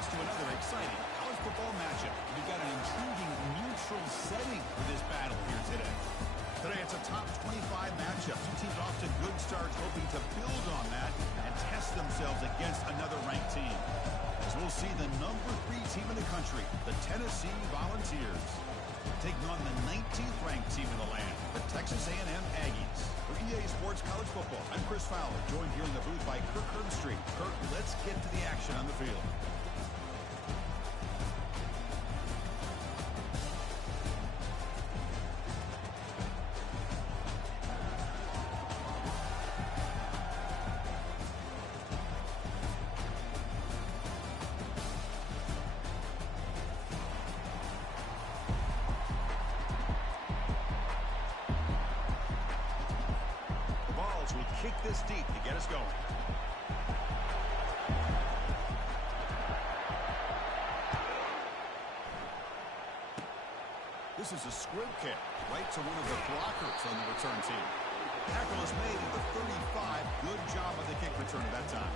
brings us to another exciting college football matchup. We've got an intriguing neutral setting for this battle here today. Today it's a top 25 matchup. Two teams off to good starts, hoping to build on that and test themselves against another ranked team. As we'll see the number 3 team in the country, the Tennessee Volunteers, taking on the 19th ranked team in the land, the Texas A&M Aggies. For EA Sports College Football, I'm Chris Fowler, joined here in the booth by Kirk Herbstreit. Kirk, let's get to the action on the field. Kick this deep to get us going. This is a squib kick right to one of the blockers on the return team. Tackle is made at the 35. Good job of the kick return at that time.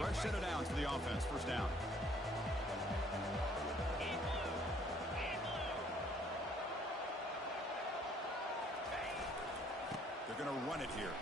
Fresh set of downs for the offense. First down. They're going to run it here.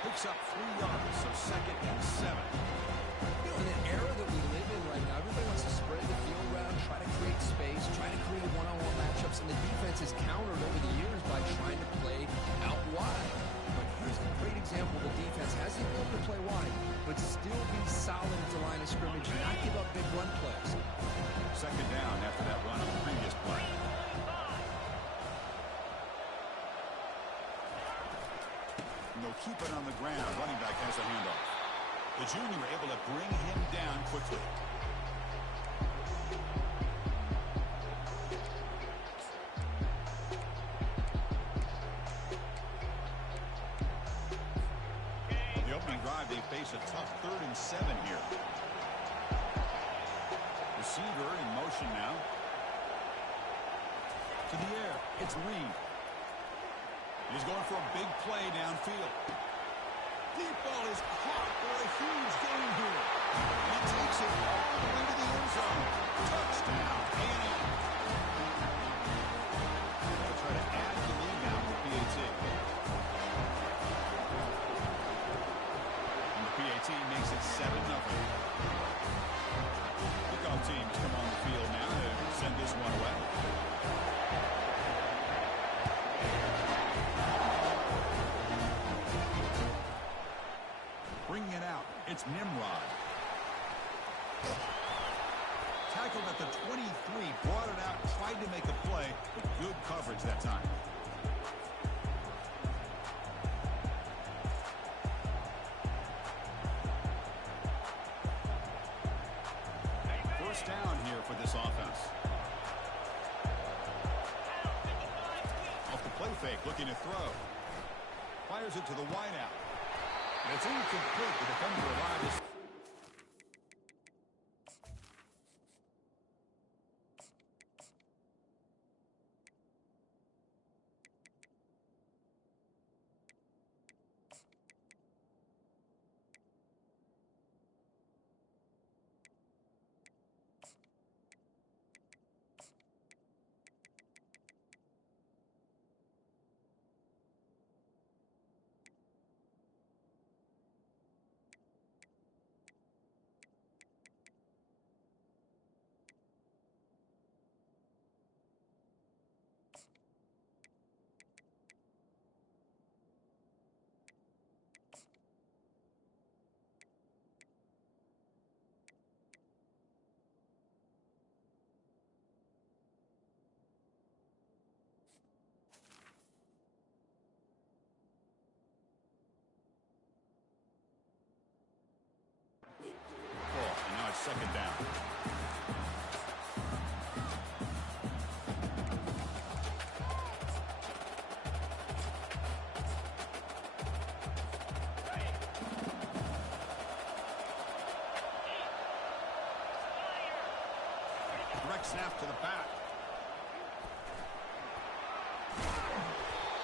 Picks up 3 yards, so 2nd and 7. You know, in an era that we live in right now, everybody wants to spread the field around, try to create space, try to create one-on-one matchups, and the defense has countered over the years by trying to play out wide. But here's a great example. The defense has the ability to play wide, but still be solid at the line of scrimmage and not give up big run plays. 2nd down after that run on the previous play. And they'll keep it on the ground. Running back has a handoff. The junior able to bring him down quickly. They face a tough 3rd and 7 here. Receiver in motion now. To the air. It's Reed. He's going for a big play downfield. Deep ball is caught for a huge gain here. He takes it all the way to the end zone. Touchdown, A&M. They'll try to add the lead now with PAT. PAT makes it 7-0. Kickoff teams come on the field now to send this one away. Bringing it out, it's Nimrod. Tackled at the 23, brought it out, tried to make a play, but good coverage that time. Down here for this offense. Off the play fake, looking to throw. Fires it to the wideout. And it's incomplete. The defender arrives. Snap to the back.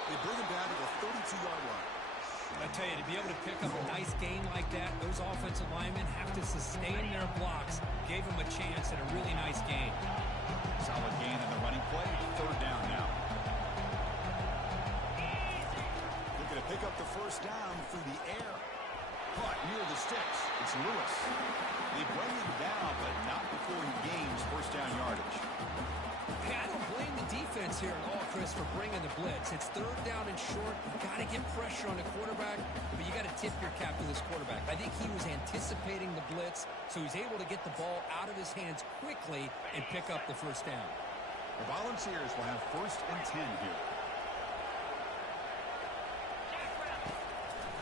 They bring him down to the 32-yard line. I tell you, to be able to pick up a nice gain like that, those offensive linemen have to sustain their blocks. Gave him a chance at a really nice gain. Solid gain in the running play. Third down now. Looking to pick up the first down through the air. Caught near the sticks. It's Lewis. They bring him down, but not before he gains first down yardage. Hey, I don't blame the defense here at all, Chris, for bringing the blitz. It's third down and short. You got to get pressure on the quarterback, but you got to tip your cap to this quarterback. I think he was anticipating the blitz, so he's able to get the ball out of his hands quickly and pick up the first down. The Volunteers will have first and 10 here.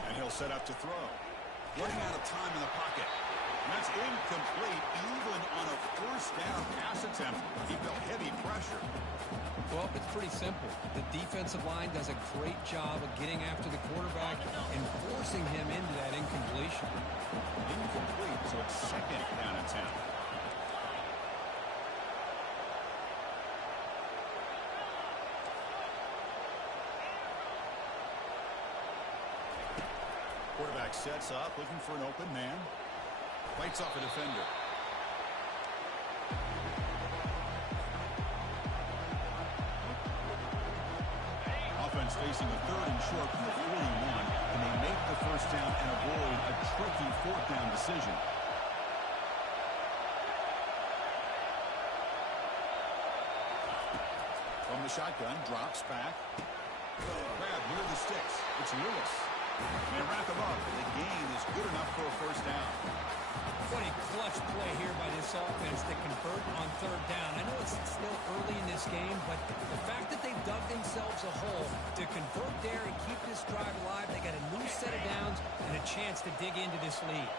And he'll set up to throw. Running out of time in the pocket. And that's incomplete, even on a first down pass attempt. He felt heavy pressure. Well, it's pretty simple. The defensive line does a great job of getting after the quarterback and forcing him into that incompletion. Incomplete, so it's second down and 10. Quarterback sets up, looking for an open man. Fights off a defender. Offense facing a third and short from the 41, and they make the first down and avoid a tricky fourth down decision. From the shotgun, drops back. Grab near the sticks. It's Lewis. They wrap him up, and the gain is good enough for a first down. What a clutch play here by this offense to convert on third down. I know it's still early in this game, but the fact that they dug themselves a hole to convert there and keep this drive alive, they got a new set of downs and a chance to dig into this lead.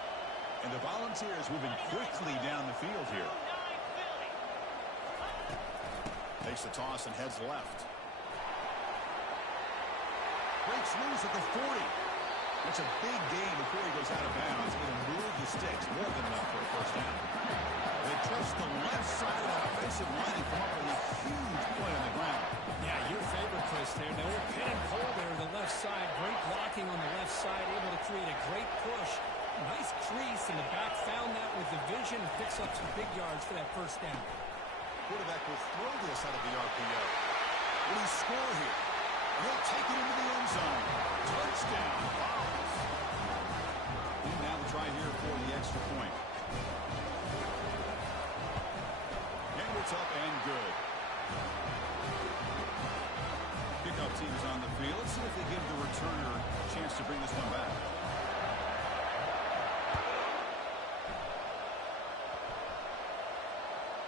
And the Volunteers moving quickly down the field here. Takes the toss and heads left. Breaks loose at the 40. That's a big gain before he goes out of bounds. Going to move the sticks, more than enough for a first down. They trust the left side of that offensive line and come up with a huge play on the ground. Yeah, your favorite, Chris, there. No pin and pull there, the left side. Great blocking on the left side, able to create a great push. Nice crease in the back, found that with the vision and picks up some big yards for that first down. Quarterback will throw this out of the RPO. Will he score here? He'll take it into the end zone. Touchdown. Follows. And now the try here for the extra point. And it's up and good. Kickoff team is on the field. Let's see if they give the returner a chance to bring this one back.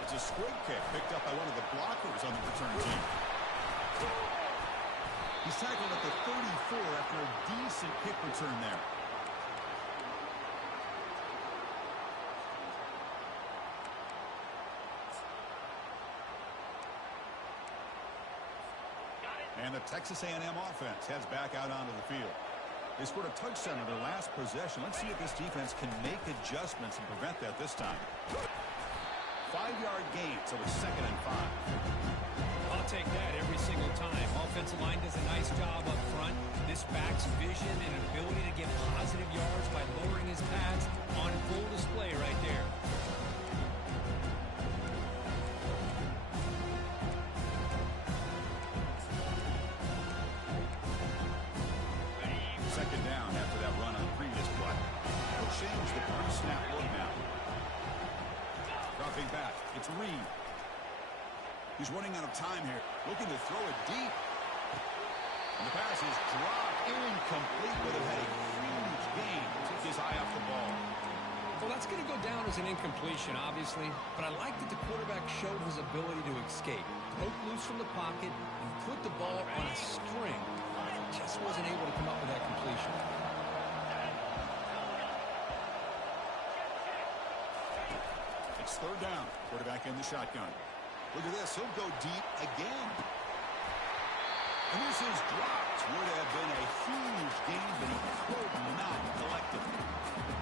It's a squib kick picked up by one of the blockers on the return team. He's tackled at the 34 after a decent kick return there. And the Texas A&M offense heads back out onto the field. They scored a touchdown in their last possession. Let's see if this defense can make adjustments and prevent that this time. 5-yard gain, so it's 2nd and 5. I'll take that every single time. Offensive line does a nice job up front. This back's vision and ability to get positive yards by lowering his pads on full display right there. Second down after that run on the previous play. They'll change the pre-snap look now. Dropping back, it's Reed. He's running out of time here, looking to throw it deep. And the pass is dropped, incomplete, but it had a huge gain. Took his eye off the ball. Well, that's going to go down as an incompletion, obviously, but I like that the quarterback showed his ability to escape, poke loose from the pocket, and put the ball on a string. Just wasn't able to come up with that completion. It's third down. Quarterback in the shotgun. Look at this. He'll go deep again. And this is dropped. Would have been a huge gain, but he could not collect it.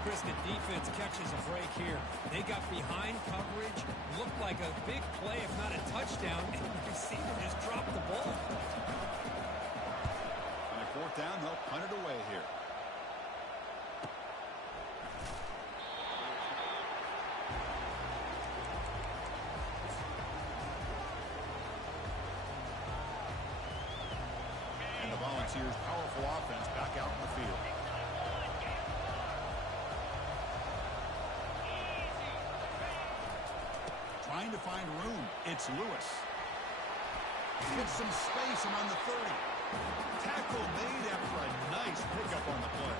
Chris, the defense catches a break here. They got behind coverage, looked like a big play, if not a touchdown, and the receiver just dropped the ball. On fourth down, they'll punt it away here. And the Volunteers' powerful offense back out in the field. Trying to find room. It's Lewis. Gets some space around the 30. Tackle made after a nice pickup on the play.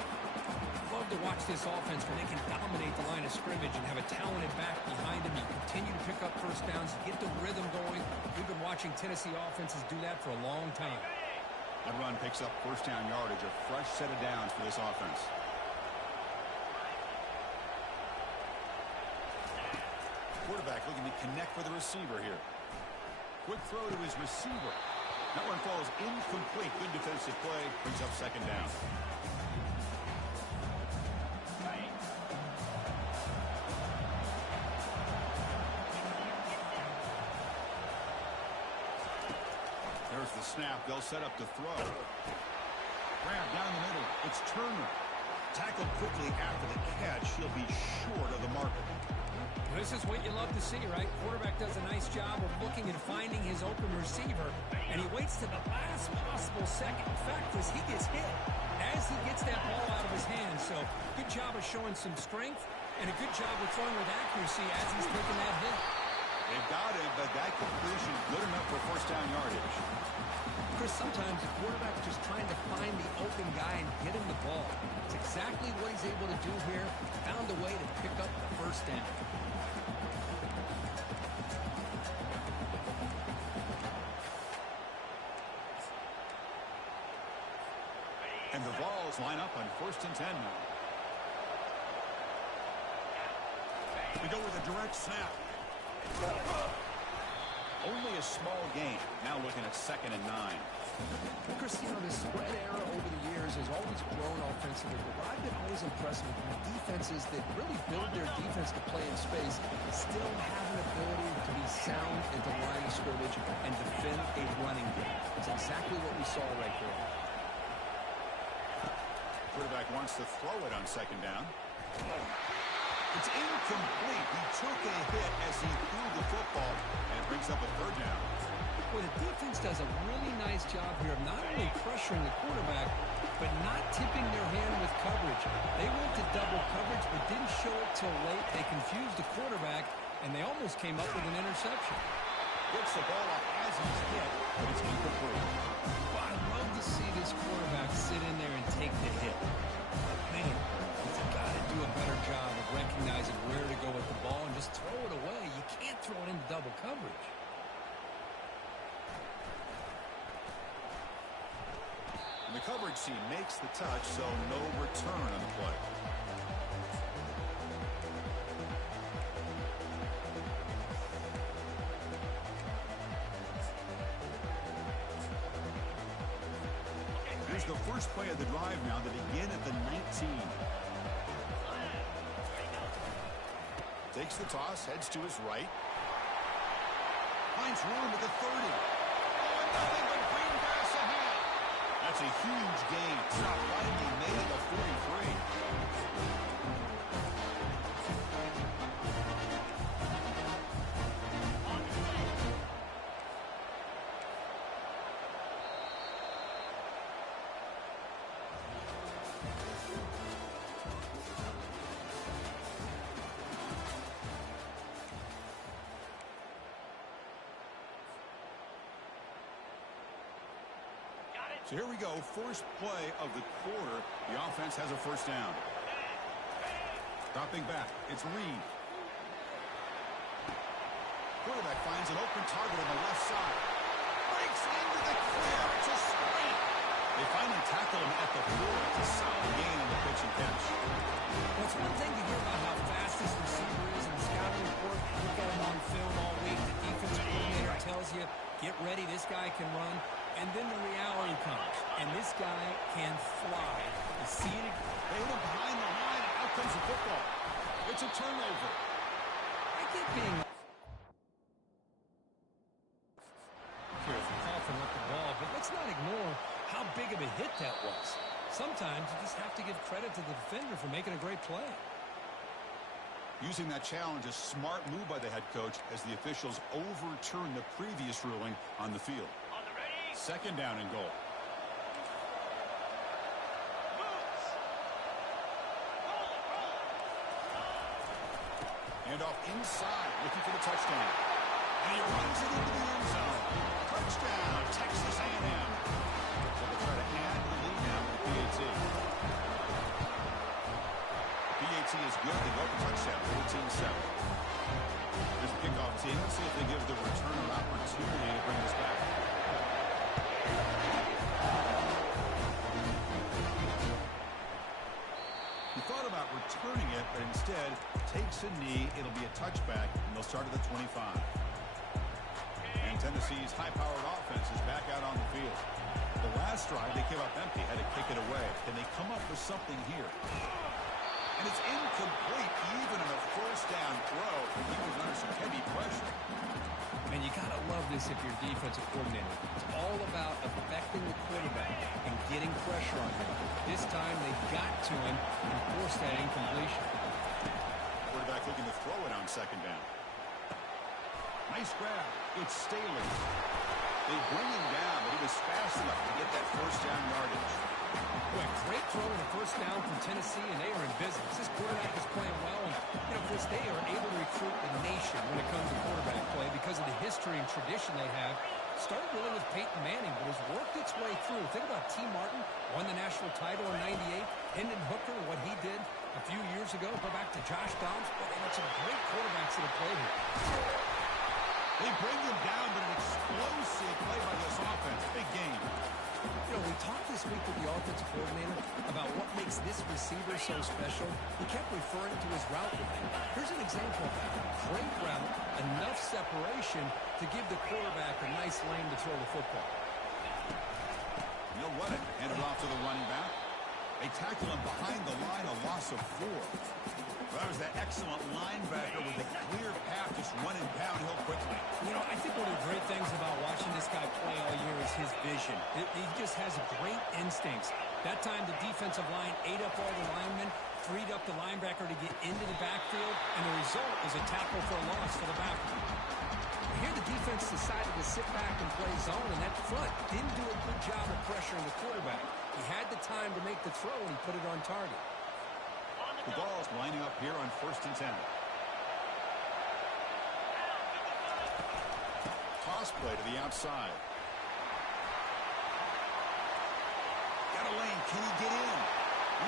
Love to watch this offense when they can dominate the line of scrimmage and have a talented back behind them. You continue to pick up first downs, get the rhythm going. We've been watching Tennessee offenses do that for a long time. That run picks up first down yardage, a fresh set of downs for this offense. Quarterback looking to connect with the receiver here. Quick throw to his receiver. That one falls incomplete. Good defensive play. Brings up second down. There's the snap. They'll set up to throw. Grab down the middle. It's Turner. Tackled quickly after the catch. He'll be short of the marker. This is what you love to see, right? Quarterback does a nice job of looking and finding his open receiver, and he waits to the last possible second. In fact, Chris, he gets hit as he gets that ball out of his hand. So good job of showing some strength, and a good job of throwing with accuracy as he's taking that hit. They've got him, but that completion good enough for first down yardage. Chris, sometimes the quarterback's just trying to find the open guy and get him the ball. It's exactly what he's able to do here. Found a way to pick up the first down. And the Vols line up on 1st and 10 now. We go with a direct snap. Only a small gain. Now looking at 2nd and 9. Cristiano, the spread era over the years has always grown offensively, but what I've been always impressed with defenses that really build their defense to play in space still have an ability to be sound at the line of scrimmage and defend a running game. It's exactly what we saw right there. Quarterback wants to throw it on 2nd down. It's incomplete. He took a hit as he threw the football, and it brings up a 3rd down. Well, the defense does a really nice job here of not only pressuring the quarterback, but not tipping their hand with coverage. They went to double coverage, but didn't show it till late. They confused the quarterback, and they almost came up with an interception. Gets the ball up as he's hit, but it's incomplete. Well, I'd love to see this quarterback sit in there and take the hit. But, man, he's got to do a better job of recognizing where to go with the ball and just throw it away. You can't throw it into double coverage. And the coverage team makes the touch, so no return on the play. Here's the first play of the drive now to begin at the 19. Takes the toss, heads to his right. Finds room at the 30. Oh, nothing but green grass ahead. That's a huge gain. Stop finally made at the 43. So here we go, first play of the quarter. The offense has a first down. Dropping back, it's Reed. Quarterback finds an open target on the left side. Breaks into the clear, it's a sprint. They finally tackle him at the 4. It's a solid gain in the pitch and catch. Well, it's one thing to hear about how fast this receiver is in the scouting report. Look at him on film all week. The defensive coordinator tells you, get ready, this guy can run. And then the reality comes, and this guy can fly. You see it. They hit him behind the line. Out comes the football. It's a turnover. I get being careful, coughing up the ball, but let's not ignore how big of a hit that was. Sometimes you just have to give credit to the defender for making a great play. Using that challenge, a smart move by the head coach as the officials overturn the previous ruling on the field. Second down and goal. And off inside, looking for the touchdown. And he runs it into the end zone. Touchdown, Texas A&M. So they'll try to add the lead now with PAT. PAT is good. They go for touchdown, 14-7. There's a kickoff team. Let's see if they give the returner an opportunity to bring this back. He thought about returning it, but instead takes a knee. It'll be a touchback, and they'll start at the 25. And Tennessee's high-powered offense is back out on the field. The last drive, they came up empty, had to kick it away. Can they come up with something here? And it's incomplete, even on a first down throw. He was under some heavy pressure. And you got to love this if you're a defensive coordinator. It's all about affecting the quarterback and getting pressure on him. This time they got to him and forced that incompletion. Quarterback looking to throw it on second down. Nice grab. It's Staley. They bring him down, but he was fast enough to get that first down yardage. Boy, great throw and a first down from Tennessee, and they are in business. This quarterback is playing well, and, Chris, they are able to recruit the nation when it comes to quarterback play because of the history and tradition they have. Started really with Peyton Manning, but has worked its way through. Think about T. Martin, won the national title in '98. Hendon Hooker, what he did a few years ago. Go back to Josh Dobbs. But they had some great quarterbacks that have played here. They bring him down, but an explosive play by this offense. Big game. We talked this week with the offensive coordinator about what makes this receiver so special. He kept referring to his route running. Here's an example of that. Great route, enough separation to give the quarterback a nice lane to throw the football. You'll run it. Hand it off to the running back. They tackle him behind the line, a loss of 4. That was that excellent linebacker with a clear path, just running downhill quickly. I think one of the great things about watching this guy play all year is his vision. He just has great instincts. That time the defensive line ate up all the linemen, freed up the linebacker to get into the backfield, and the result is a tackle for a loss for the back. Here the defense decided to sit back and play zone, and that front didn't do a good job of pressuring the quarterback. He had the time to make the throw, and he put it on target. The ball's lining up here on 1st and 10. Toss play to the outside. Got a lane. Can he get in?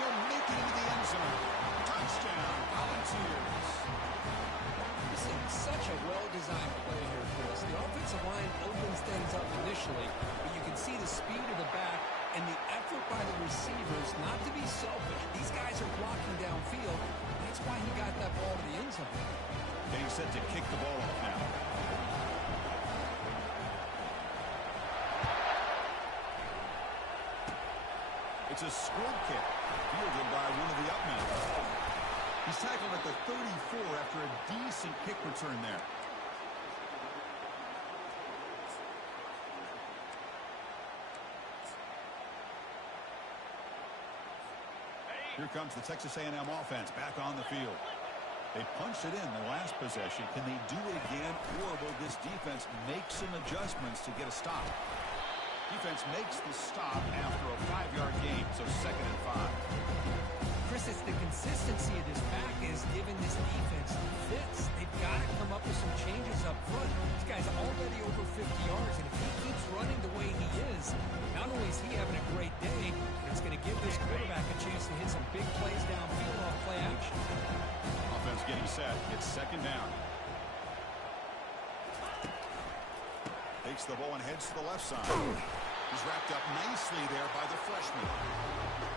He'll make it into the end zone. Touchdown, Volunteers. This is such a well-designed play here, Chris. The offensive line opens things up initially, but you can see the speed of the back and the effort by the receivers not to be selfish. These guys are blocking downfield. That's why he got that ball to the end zone. Getting set to kick the ball off now. It's a squib kick, fielded by one of the up men. He's tackled at the 34 after a decent kick return there. Here comes the Texas A&M offense back on the field. They punched it in the last possession. Can they do it again, or will this defense make some adjustments to get a stop? Defense makes the stop after a 5-yard gain, so 2nd and 5. Chris, it's the consistency of this back is giving this defense fits. They've got to come up with some changes up front. This guy's already over 50 yards, and if he keeps running the way he is, not only is he having a great day, but it's going to give this quarterback a chance to hit some big plays downfield off play action. Offense getting set. It's 2nd down. Takes the ball and heads to the left side. He's wrapped up nicely there by the freshman.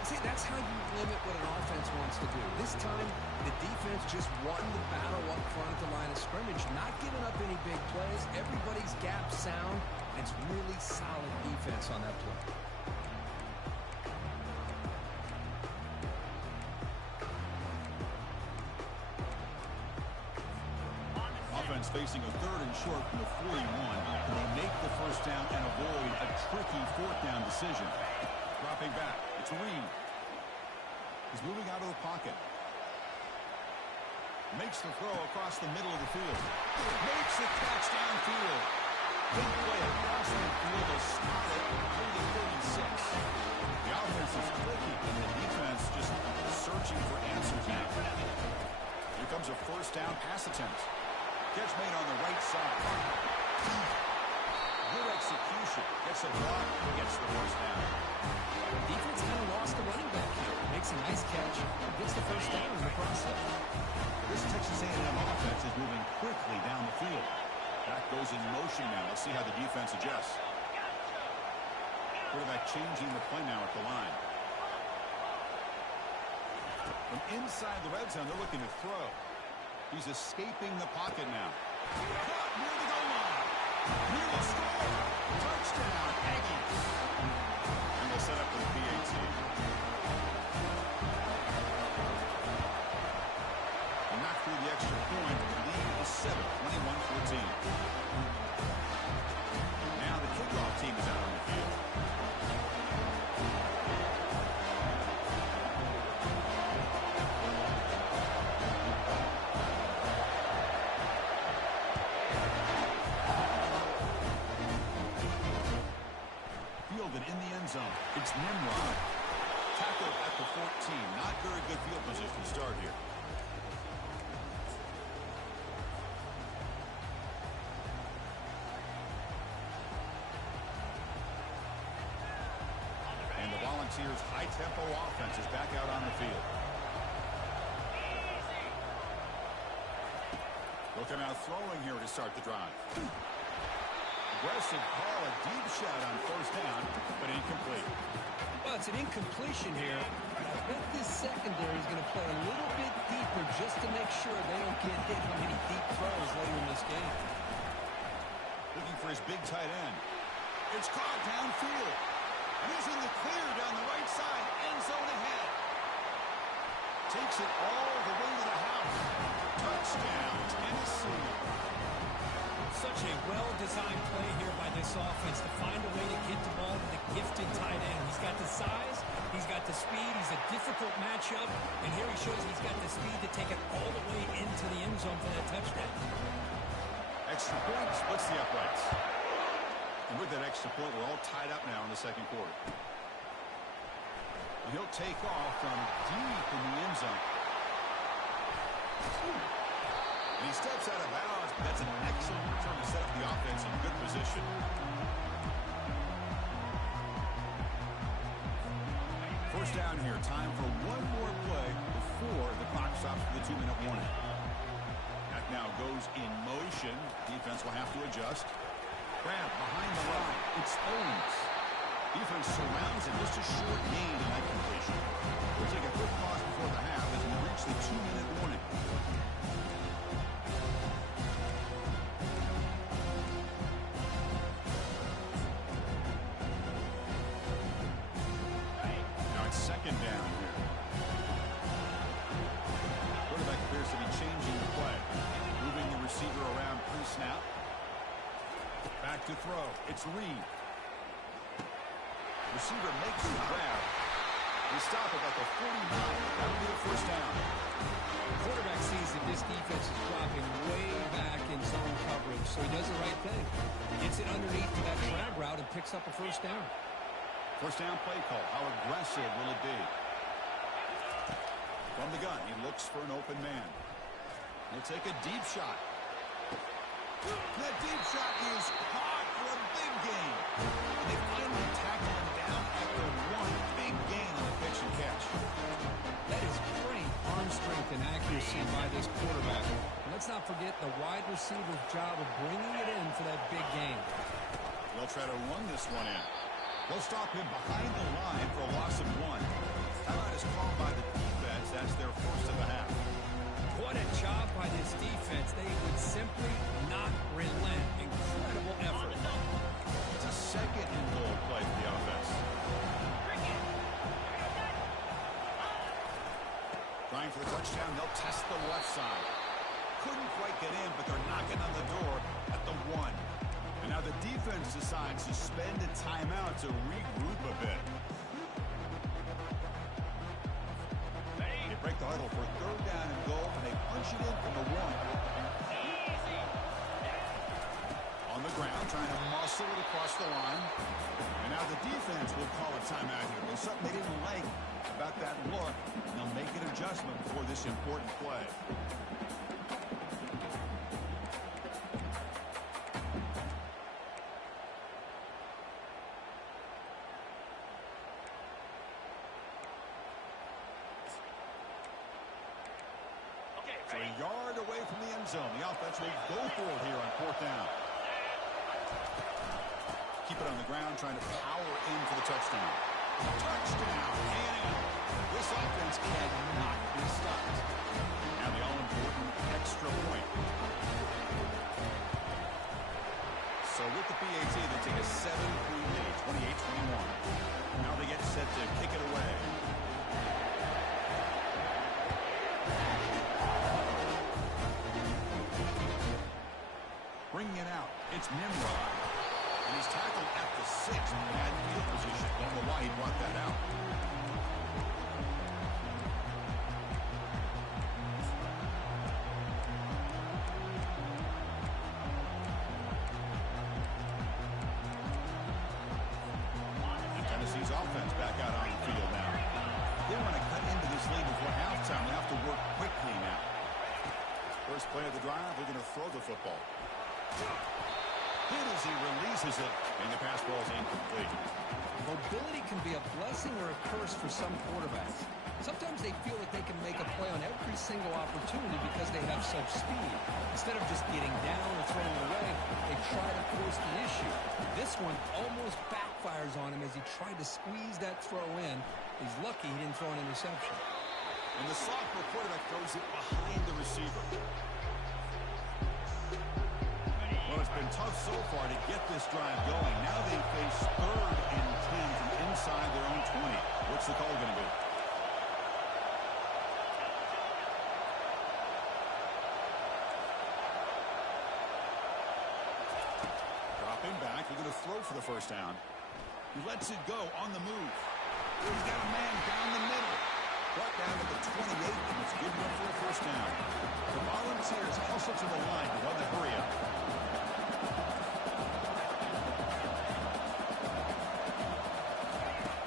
See, that's how you limit what an offense wants to do. This time, the defense just won the battle up front at the line of scrimmage, not giving up any big plays. Everybody's gap sound, and it's really solid defense mistakes on that play. Offense facing a 3rd and short from the 41. They make the first down and avoid a tricky 4th down decision. Dropping back. It's Reed. He's moving out of the pocket. Makes the throw across the middle of the field. Makes the catch downfield. Big play across the field to start it near the 36. The offense is clicking, and the defense just searching for answers now. Here comes a first down pass attempt. Catch made on the right side. Good execution. Gets a block. Gets the first down. Defense kind of lost the running back here. Makes a nice catch. Gets the first down in the process. This Texas A&M offense is moving quickly down the field. Back goes in motion now. Let's see how the defense adjusts. Quarterback changing the play now at the line. From inside the red zone, they're looking to throw. He's escaping the pocket now. Caught near the goal line. Near the score. Touchdown, Aggies. And they'll set up for the PAT. And knock through the extra point. The lead is 7, 21-14. Now the kickoff team is out on the field. In the end zone, it's Nimrod. Tackled at the 14. Not very good field position to start here. And the Volunteers' high-tempo offense is back out on the field. They'll come out throwing here to start the drive. Aggressive call, a deep shot on first down, but incomplete. Well, it's an incompletion here. I bet this secondary is going to play a little bit deeper just to make sure they don't get hit on any deep throws later in this game. Looking for his big tight end. It's caught downfield. And he's in the clear down the right side. End zone ahead. Takes it all the way to the house. Touchdown, Tennessee. Such a well-designed play here by this offense to find a way to get the ball to the gifted tight end. He's got the size, he's got the speed, he's a difficult matchup, and here he shows he's got the speed to take it all the way into the end zone for that touchdown. Extra point splits the uprights. And with that extra point, we're all tied up now in the second quarter. And he'll take off from deep in the end zone. And he steps out of bounds, but that's an excellent return to set up the offense in good position. First down here. Time for one more play before the clock stops for the 2-minute warning. That now goes in motion. Defense will have to adjust. Grab behind the line. It's Owens. Defense surrounds him. Just a short gain in that completion. We'll take a quick pause before the half as we reach the 2-minute warning. Second down here. Quarterback appears to be changing the play. Moving the receiver around pre-snap. Back to throw. It's Reed. Receiver makes the grab. They stop it at the 49. That'll be a first down. Quarterback sees that this defense is dropping way back in zone coverage, so he does the right thing. Gets it underneath to that drag route and picks up a first down. First down play call. How aggressive will it be? From the gun, he looks for an open man. He'll take a deep shot. That deep shot is caught for a big gain. And they finally tackle him down after one big gain on the pitch and catch. That is great arm strength and accuracy by this quarterback. And let's not forget the wide receiver's job of bringing it in for that big gain. They'll try to run this one in. They'll stop him behind the line for a loss of 1. Timeout is called by the defense. That's their first of the half. What a job by this defense. They would simply not relent. Incredible effort. It's a second and goal play for the Test the left side. Couldn't quite get in, but they're knocking on the door at the 1. And now the defense decides to spend a timeout to regroup a bit. They break the huddle for 3rd down and goal, and they punch it in from the 1. On the ground, trying to muscle it across the line. And now the defense will call a timeout here. There's something they didn't like about that look. And they'll make an adjustment for this important play. So a yard away from the end zone. The offense will go for it here on 4th down. Keep it on the ground, trying to power in for the touchdown. Touchdown, and this offense cannot be stopped. Now the all-important extra point. So with the PAT, they take a 7-3 lead, 28-21. Now they get set to kick it away. Bringing it out, it's Nimrod. And he's tackled at the 6. Bad field position. Don't know why he brought that out. Tennessee's offense back out on the field now. They want to cut into this lead before halftime. They have to work quickly now. First play of the drive, they're going to throw the football. Hit as he releases it, and the pass ball is incomplete. Mobility can be a blessing or a curse for some quarterbacks. Sometimes they feel that they can make a play on every single opportunity because they have such speed. Instead of just getting down or throwing it away, they try to force the issue. This one almost backfires on him as he tried to squeeze that throw in. He's lucky he didn't throw an interception. And the sophomore quarterback throws it behind the receiver. Well, it's been tough so far to get this drive going. Now they face 3rd and 10 from inside their own 20. What's the call going to be? Dropping back. They're going to throw for the first down. He lets it go on the move. He's got a man down the middle. Brought down to the 28, and it's good enough for a first down. The Volunteers hustle to the line to run the hurry up.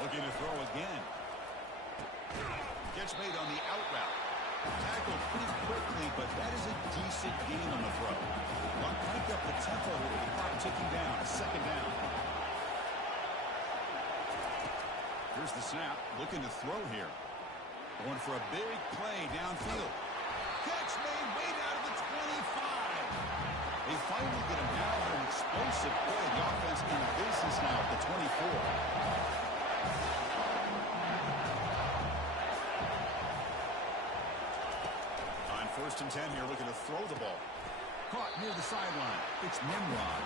Looking to throw again. Gets made on the out route. Tackled pretty quickly, but that is a decent gain on the throw. Well, crank up the tempo with the clock ticking down. 2nd down. Here's the snap. Looking to throw here. Going for a big play downfield. Catch made way down to the 25. They finally get him down for an explosive play. The offense in business now at the 24. On 1st and 10 here, looking to throw the ball. Caught near the sideline. It's Nimrod.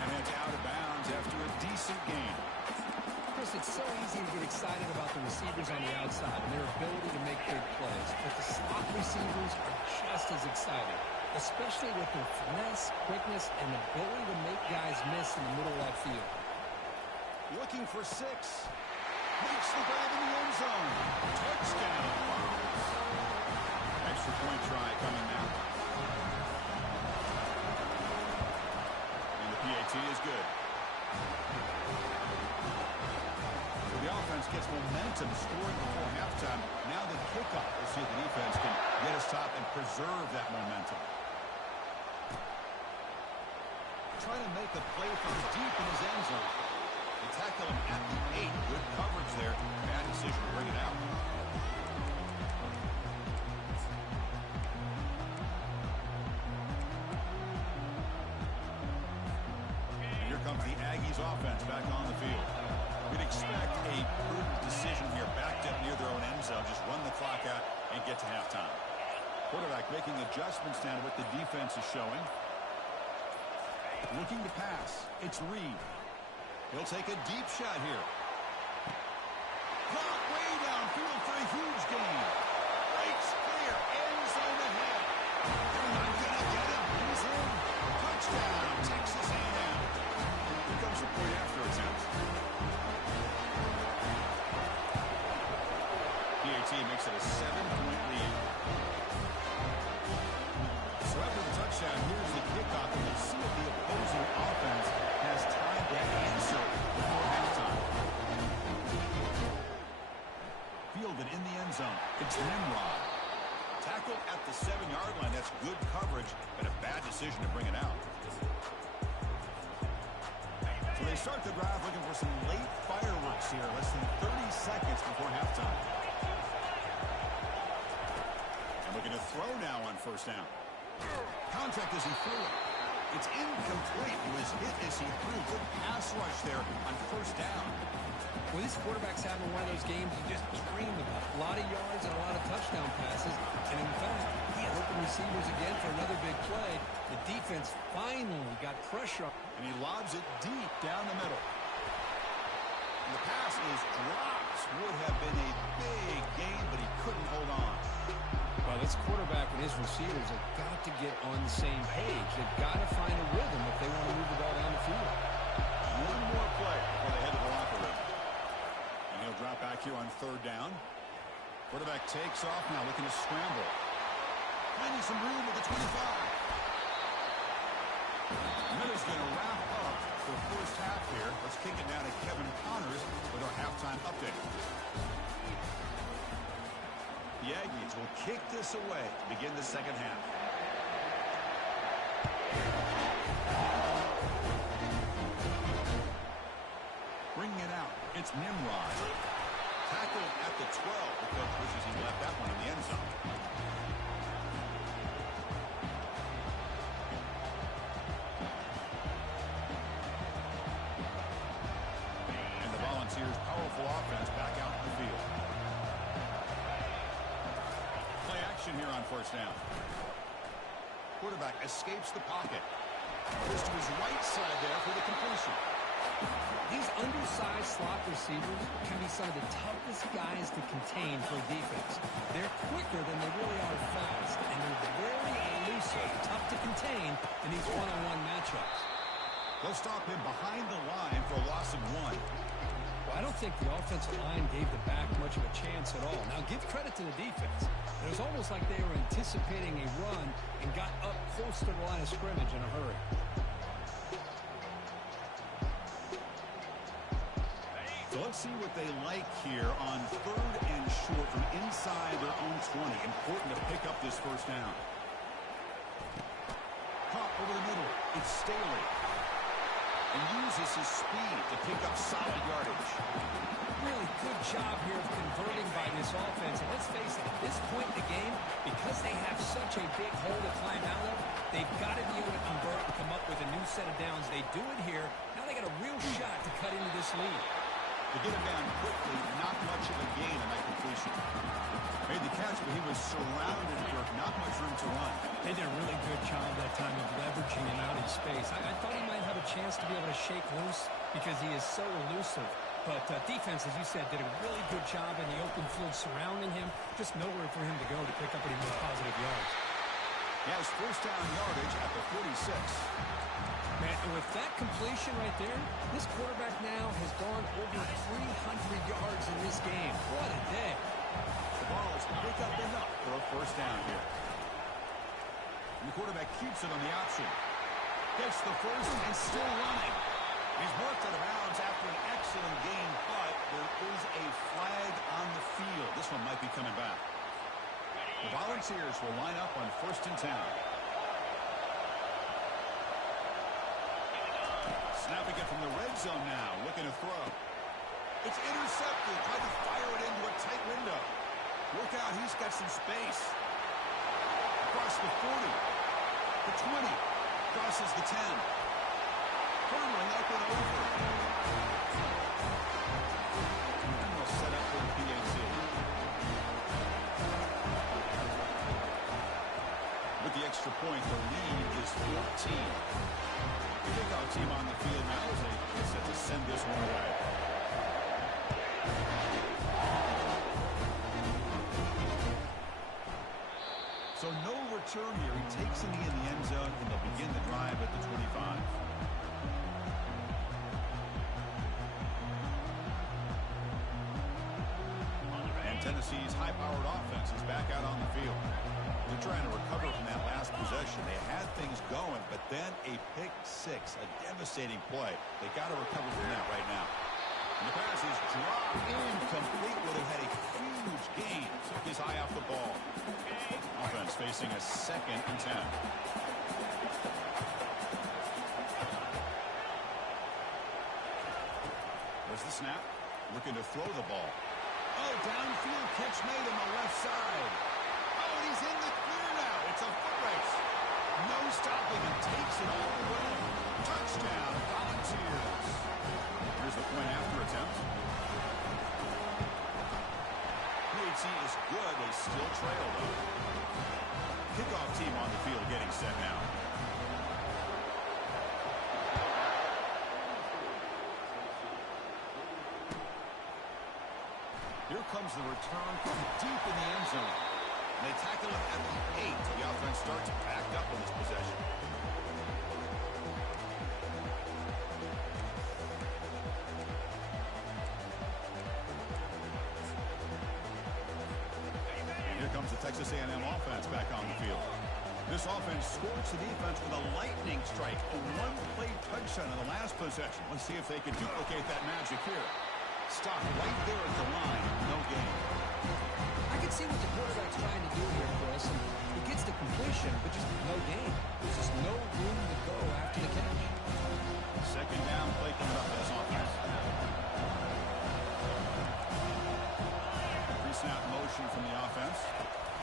And it's out of bounds after a decent gain. Chris, it's so easy to get excited about the receivers on the outside and their ability to make big plays. But the slot receivers are just as exciting, especially with their finesse, quickness, and ability to make guys miss in the middle of that field. Looking for 6. Makes the grab in the end zone. Touchdown. Extra point try coming now. And the PAT is good. The offense gets momentum, scoring before halftime. Now the kickoff. We'll see if the defense can get us top and preserve that momentum. Trying to make a play from deep in his end zone. They tackle him at the 8. Good coverage there. Bad decision to bring it out. And here comes the Aggies offense back on the field. We'd expect a prudent decision here, backed up near their own end zone. Just run the clock out and get to halftime. Quarterback making adjustments down to what the defense is showing. Looking to pass. It's Reed. He'll take a deep shot here. Caught way downfield for a huge gain. Breaks clear. End makes it a 7-point lead. So after the touchdown, here's the kickoff, and we'll see if the opposing offense has time to answer before halftime. Fielded in the end zone. It's Nimrod. Tackle at the 7-yard line. That's good coverage, but a bad decision to bring it out. So they start the drive looking for some late fireworks here. Less than 30 seconds before halftime. And looking to throw now on first down. Contact as he threw it. It's incomplete. He was hit as he threw. Good pass rush there on first down. Well, this quarterback's having one of those games you just dream about. A lot of yards and a lot of touchdown passes. And in fact, he had open receivers again for another big play. The defense finally got pressure. And he lobs it deep down the middle. And the pass is dropped. Would have been a big gain, but he couldn't hold on. Well, this quarterback and his receivers have got to get on the same page. They've got to find a rhythm if they want to move the ball down the field. One more play before they head to the locker room. And he'll drop back here on third down. Quarterback takes off now, looking to scramble. Finding some room at the 25. Miller's going to wrap up the first half here. Let's kick it down to Kevin Connors with our halftime update. The Aggies will kick this away to begin the second half. Bringing it out, it's Nimrod. Tackled at the 12. The coach wishes he left that one in the end zone. And the Volunteers' powerful offense back out in the field. Play action here on first down. Quarterback escapes the pocket. Goes to his right side there for the completion. These undersized slot receivers can be some of the toughest guys to contain for a defense. They're quicker than they really are fast, and they're very elusive, tough to contain in these one-on-one matchups. They'll stop him behind the line for a loss of 1. Well, I don't think the offensive line gave the back much of a chance at all. Now, give credit to the defense. It was almost like they were anticipating a run and got up close to the line of scrimmage in a hurry. So let's see what they like here on third and short from inside their own 20. Important to pick up this first down. Caught over the middle. It's Staley. And uses his speed to pick up solid yardage. Really good job here of converting by this offense. And let's face it, at this point in the game, because they have such a big hole to climb out of, they've got to be able to convert and come up with a new set of downs. They do it here. Now they got a real shot to cut into this lead. To get him down quickly, not much of a gain on that completion. Made the catch, but he was surrounded for not much room to run. They did a really good job that time of leveraging him out in space. I thought he might have a chance to be able to shake loose because he is so elusive. But defense, as you said, did a really good job in the open field surrounding him. Just nowhere for him to go to pick up any more positive yards. He has first down yardage at the 46. Man, and with that completion right there, this quarterback now has gone over 300 yards in this game. What a day. The ball is picked up enough for a first down here. And the quarterback keeps it on the option. Gets the first and still running. He's marked out of bounds after an excellent game, but there is a flag on the field. This one might be coming back. The Volunteers will line up on first and 10. Snapping it from the red zone now, looking to throw. It's intercepted. Tried to fire it into a tight window. Look out, he's got some space. Across the 40. The 20. Crosses the 10. Hurling up and over. And we'll set up for the PAT. With the extra point, the lead is 14. The kickoff team on the field now as they get set to send this one away. So no return here. He takes it in the end zone, and they'll begin the drive at the 25. And Tennessee's high-powered offense is back out on the field. They're trying to recover from that last possession. They had things going, but then a pick six, a devastating play. They got to recover from that right now. And the pass is dropped incomplete. Would have had a huge gain. Took his eye off the ball. Offense facing a 2nd and 10. There's the snap. Looking to throw the ball. Oh, downfield catch made on the left side. Oh, and he's in the clear now. It's a foot race. No stopping and takes it all the way. Touchdown, Volunteers. Here's the point after attempt. PAT is good. They still trail, though. Kickoff team on the field getting set now. Here comes the return from deep in the end zone. And they tackle him at the 8. The offense starts backed up on this possession. And here comes the Texas A&M offense back on the field. This offense scores the defense with a lightning strike. A one-play touchdown on the last possession. Let's see if they can duplicate that magic here. Stop right there at the line. No gain. I can see what the quarterback's trying to do here, Chris. And he gets the completion, but just no gain. There's just no room to go after the catch. 2nd down play coming up for this offense. Pre-snap motion from the offense.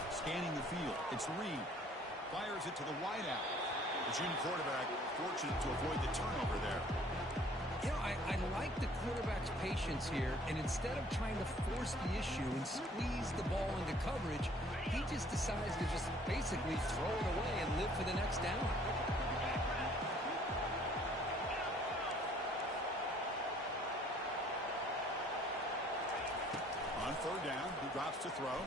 Scanning the field. It's Reed. Fires it to the wideout. The junior quarterback fortunate to avoid the turnover there. You know, I like the quarterback's patience here, and instead of trying to force the issue and squeeze the ball into coverage, he just decides to just basically throw it away and live for the next down. On 3rd down, he drops to throw.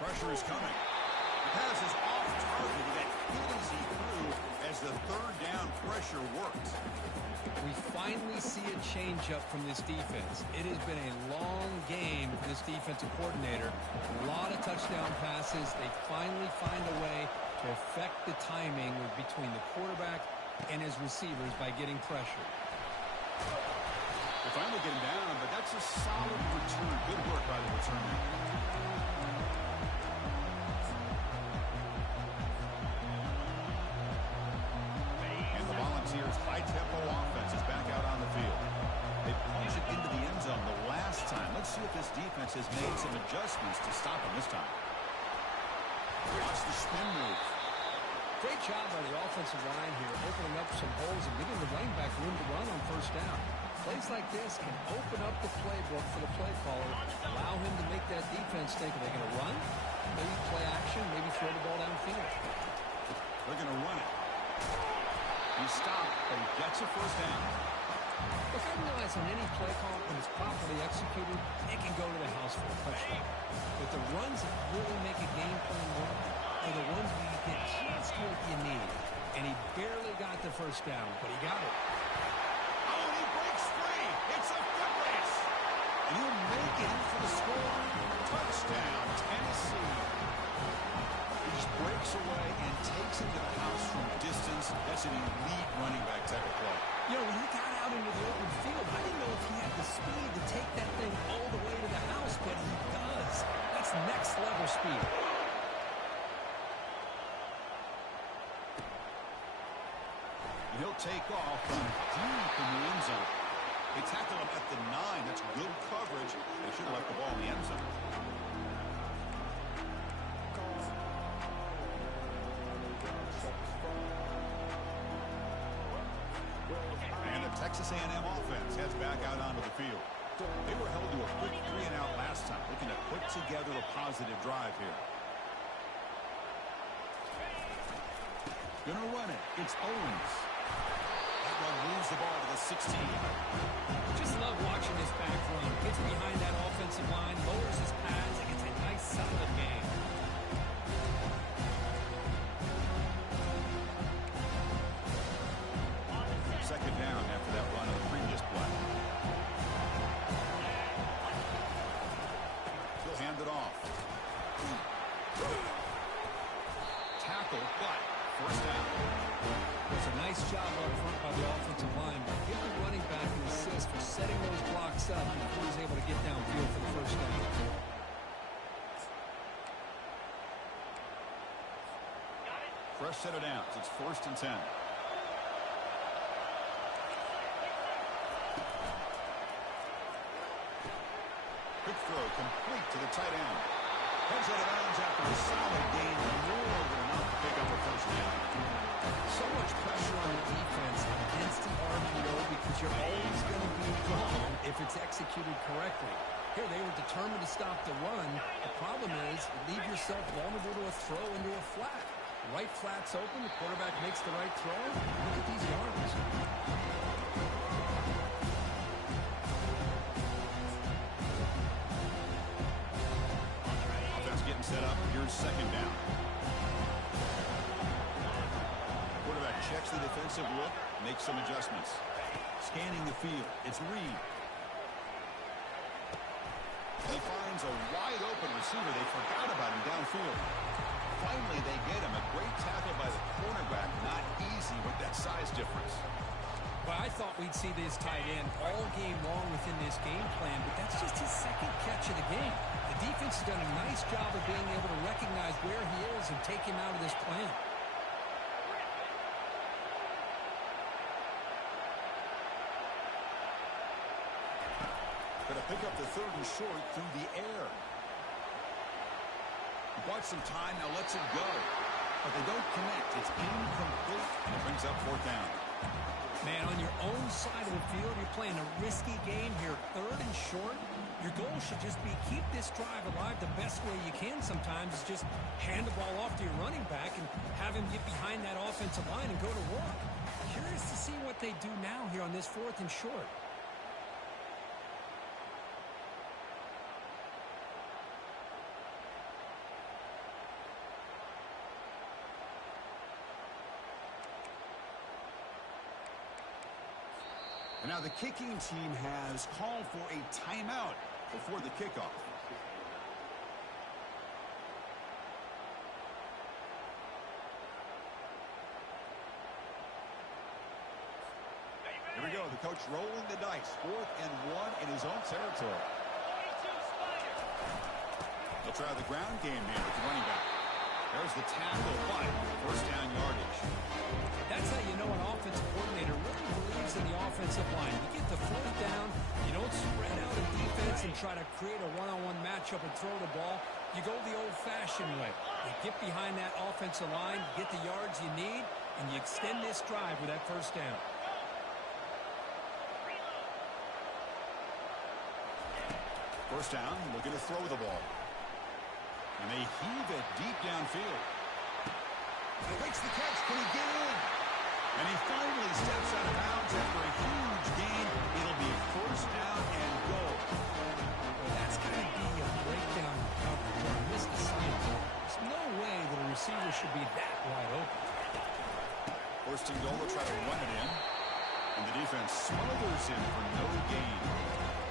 Pressure is coming. The pass is off target. He got hit as he threw as the 3rd down pressure worked. We finally see a change-up from this defense. It has been a long game for this defensive coordinator. A lot of touchdown passes. They finally find a way to affect the timing between the quarterback and his receivers by getting pressure. They finally get him down, but that's a solid return. Good work by the returner. High-tempo offense is back out on the field. They punch it into the end zone the last time. Let's see if this defense has made some adjustments to stop him this time. Watch the spin move. Great job by the offensive line here, opening up some holes and giving the running back room to run on 1st down. Plays like this can open up the playbook for the play caller, allow him to make that defense think, are they going to run? Maybe play action, maybe throw the ball downfield. They're going to run it. He stopped, but he gets a 1st down. Look, I realize on any play call, when it's properly executed, it can go to the house for a touchdown. But the runs that really make a game plan work are the ones where you get just what you need. And he barely got the 1st down, but he got it. Oh, and he breaks free. It's a foot race. And he'll make it for the score. Touchdown, Tennessee. He just breaks away and takes it to the house from distance. That's an elite running back type of play. You know, when he got out into the open field, I didn't know if he had the speed to take that thing all the way to the house, but he does. That's next level speed. And he'll take off from deep in the end zone. They tackle him at the 9. That's good coverage. They should have left the ball in the end zone. And the Texas A&M offense heads back out onto the field. They were held to a quick 3-and-out last time, looking to put together a positive drive here. Gonna run it. It's Owens. That one moves the ball to the 16. Just love watching this back run. Gets behind that offensive line, lowers his pads, and gets a nice solid game. 2nd down after that run on the previous play. He'll hand set of downs. It's 1st and 10. Quick throw complete to the tight end. Heads out of bounds after a solid gain, more than enough to pick up a 1st down. So much pressure on the defense against the RPO because you're always going to be wrong if it's executed correctly. Here, they were determined to stop the run. The problem is you leave yourself vulnerable to a throw into a flat. Right flat's open. The quarterback makes the right throw. Look at these yards. Offense getting set up. Here's 2nd down. Quarterback checks the defensive look, makes some adjustments. Scanning the field. It's Reed. He finds a wide-open receiver. They forgot about him downfield. Finally, they get him. A great tackle by the cornerback. Not easy with that size difference. Well, I thought we'd see this tight end all game long within this game plan, but that's just his 2nd catch of the game. The defense has done a nice job of being able to recognize where he is and take him out of this plan. Going to pick up the 3rd and short through the air. He bought some time, now lets it go. But they don't connect. It's incomplete, and it brings up 4th down. Man, on your own side of the field, you're playing a risky game here. 3rd and short. Your goal should just be keep this drive alive the best way you can sometimes is just hand the ball off to your running back and have him get behind that offensive line and go to work. Curious to see what they do now here on this 4th and short. And now the kicking team has called for a timeout before the kickoff. Here we go. The coach rolling the dice. 4th and 1 in his own territory. They'll try the ground game here with the running back. There's the tackle, but 1st down yardage. That's how you know an offensive coordinator really believes in the offensive line. You get the 4th down, you don't spread out the defense and try to create a one-on-one matchup and throw the ball. You go the old-fashioned way. You get behind that offensive line, you get the yards you need, and you extend this drive with that 1st down. First down, looking to throw the ball. And they heave it deep downfield. He makes the catch. Can he get in? And he finally steps out of bounds after a huge gain. It'll be 1st down and goal. Well, that's going to be a breakdown recovery or a missed assignment. There's no way that a receiver should be that wide open. 1st and goal, will try to run it in. And the defense smothers him for no gain.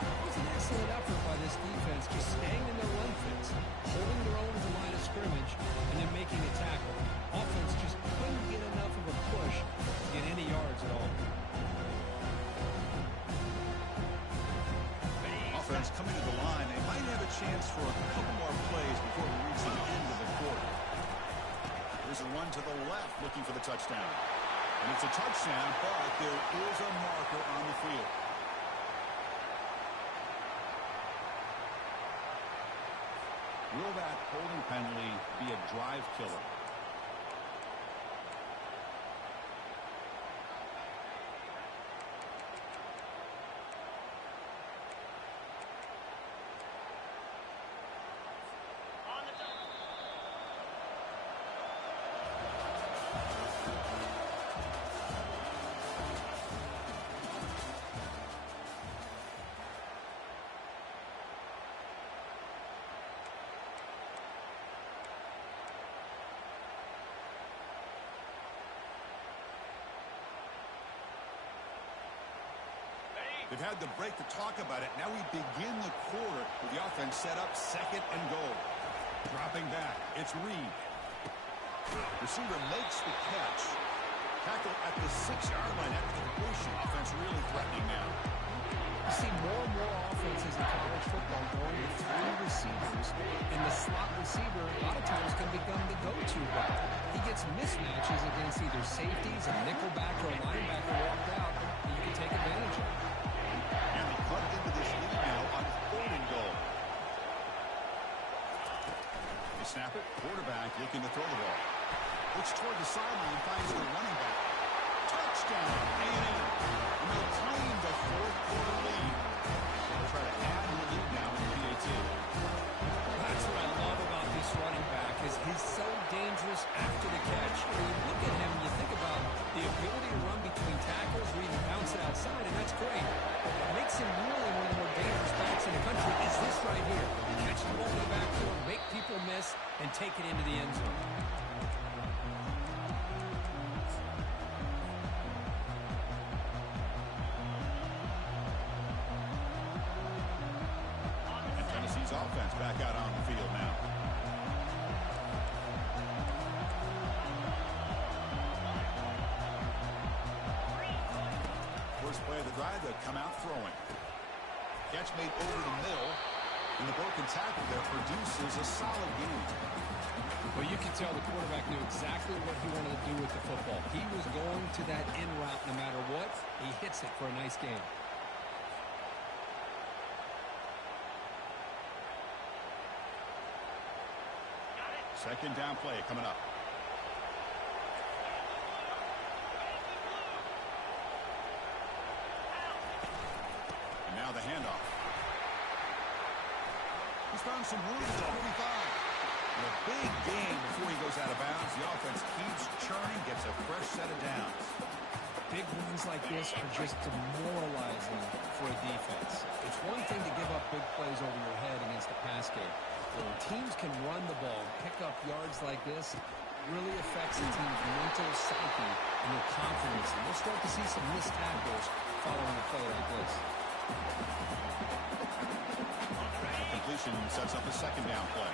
It was an excellent effort by this defense, just staying in their run fits, holding their own at the line of scrimmage, and then making a tackle. Offense just couldn't get enough of a push to get any yards at all. Offense coming to the line. They might have a chance for a couple more plays before we reach the end of the quarter. There's a run to the left looking for the touchdown. And it's a touchdown, but there is a marker on the field. Will that holding penalty be a drive killer? They've had the break to talk about it. Now we begin the quarter with the offense set up 2nd and goal. Dropping back, it's Reed. Receiver makes the catch. Tackle at the 6-yard line after the completion. Offense really threatening now. You see more and more offenses in college football going to 3 receivers, and the slot receiver a lot of times can become the go-to guy. He gets mismatches against either safeties, a nickelback, or a linebacker walked out, and you can take advantage of it. And they cut into this lead now on 4th and goal. They snap it. Quarterback looking to throw the ball. Looks toward the sideline, finds the running back. Touchdown, A&M. And they'll claim the 4th quarter lead. They'll try to add to the lead now in the PAT. That's what I love about this running back is he's so dangerous after the catch. When you look at him, you think about the ability to run between tackles or even bounce it outside, and that's great. What makes him really one of the more dangerous backs in the country is this right here. Catch the ball in the backfield, make people miss, and take it into the end zone. Offense back out on the field now. First play of the drive, they'll come out throwing. Catch made over the middle, and the broken tackle there produces a solid gain. Well, you can tell the quarterback knew exactly what he wanted to do with the football. He was going to that in route no matter what. He hits it for a nice gain. Second down play coming up. And now the handoff. He's found some room at the 45. And a big gain before he goes out of bounds. The offense keeps churning, gets a fresh set of downs. Big runs like this are just demoralizing for a defense. It's one thing to give up big plays over your head against the pass game. When teams can run the ball, pick up yards like this, really affects the team's mental psyche and their confidence. And we'll start to see some missed tackles following a play like this. Completion sets up a second down play.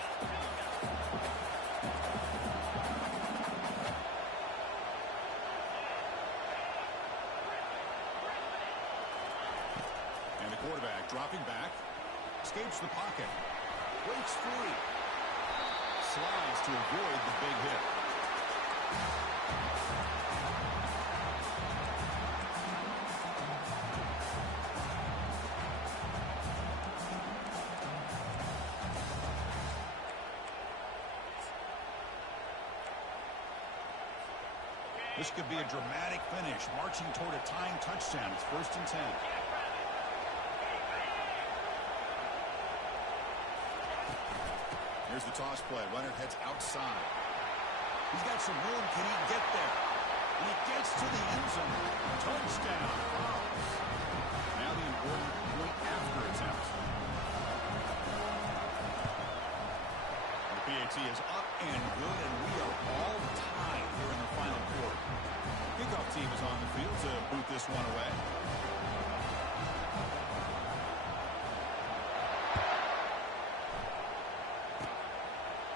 And the quarterback dropping back, escapes the pocket. Breaks free. Slides to avoid the big hit. This could be a dramatic finish, marching toward a tying touchdown. It's 1st and 10. Here's the toss play. Runner heads outside. He's got some room. Can he get there? And he gets to the end zone. Touchdown. Now the important point after attempt. The PAT is up and good, and we are all tied here in the final quarter. Kickoff team is on the field to boot this one away.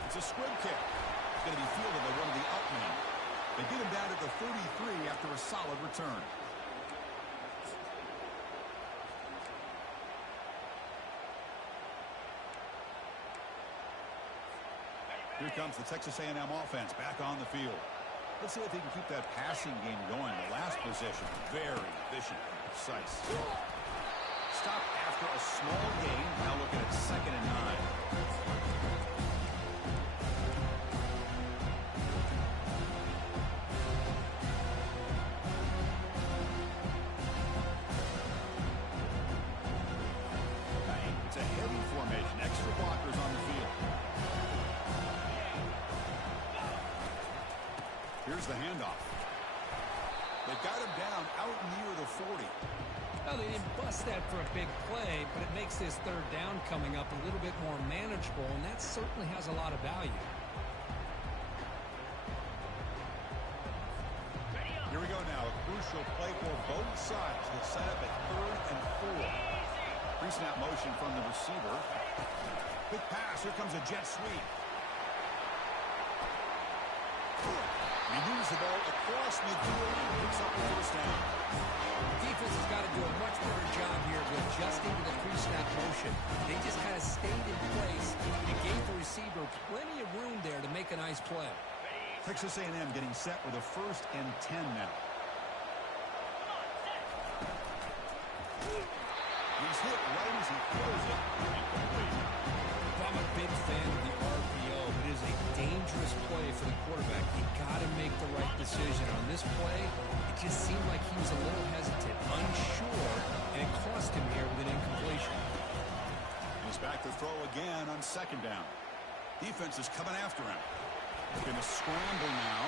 It's a squib kick. It's going to be fielded by one of the outmen. They get him down at the 33 after a solid return. Here comes the Texas A&M offense back on the field. Let's see if they can keep that passing game going. The last possession, very efficient and precise. Stop after a small gain. Now looking at 2nd and 9. It's a heavy formation. Extra blockers on the field. Here's the handoff. They've got him down out near the 40. Well, they didn't bust that for a big play, but it makes this 3rd down coming up a little bit more manageable, and that certainly has a lot of value. Here we go now. A crucial play for both sides. The setup at 3rd and 4. Pre-snap motion from the receiver. Big pass. Here comes a jet sweep. He moves the ball across midfield and picks up the 1st down. The defense has got to do a much better job here of adjusting to the pre-snap motion. They just kind of stayed in place play. Texas A&M getting set with a 1st and 10 now. He's hit right as he throws it. I'm a big fan of the RPO. It is a dangerous play for the quarterback. You got to make the right decision. On this play, it just seemed like he was a little hesitant, unsure, and it cost him here with an incompletion. He's back to throw again on 2nd down. Defense is coming after him. He's going to scramble now.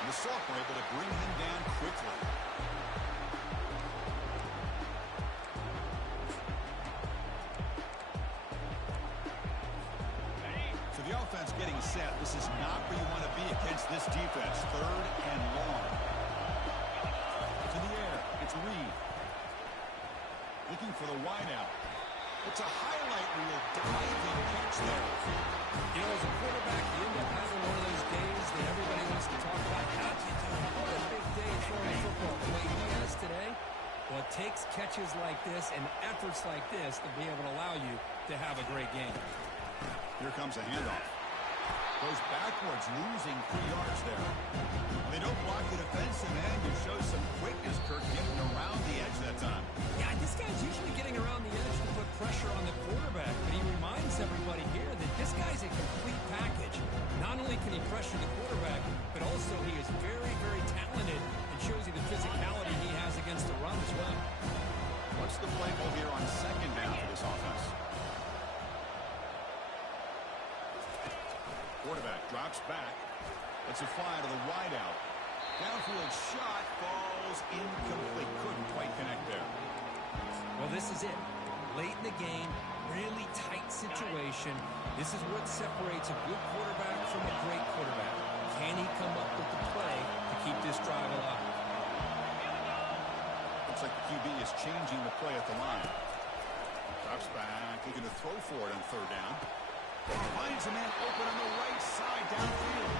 And the Sophomore able to bring him down quickly. So the offense getting set. This is not where you want to be against this defense. 3rd and long. To the air. It's Reed. Looking for the wideout. It's a highlight reel diving catch there. You know, as a quarterback, you end up having one of those days that everybody wants to talk about. How'd you do? What a big day throwing the football the way he has today. Well, it takes catches like this and efforts like this to be able to allow you to have a great game. Here comes a handoff. Goes backwards, losing 3 yards there. They don't block the defensive end. It shows some quickness, Kirk, getting around the edge that time. Yeah, this guy's usually getting around the edge to put pressure on the quarterback, but he reminds everybody here that this guy's a complete package. Not only can he pressure the quarterback, but also he is very, very talented and shows you the physicality he has against the run as well. What's the play call here on 2nd down for this offense? Quarterback drops back. It's a fly to the wideout. Downfield shot falls incomplete. Couldn't quite connect there. Well, this is it. Late in the game, really tight situation. This is what separates a good quarterback from a great quarterback. Can he come up with the play to keep this drive alive? Looks like the QB is changing the play at the line. Drops back. Looking to throw for it on 3rd down. Finds a man open on the right side downfield.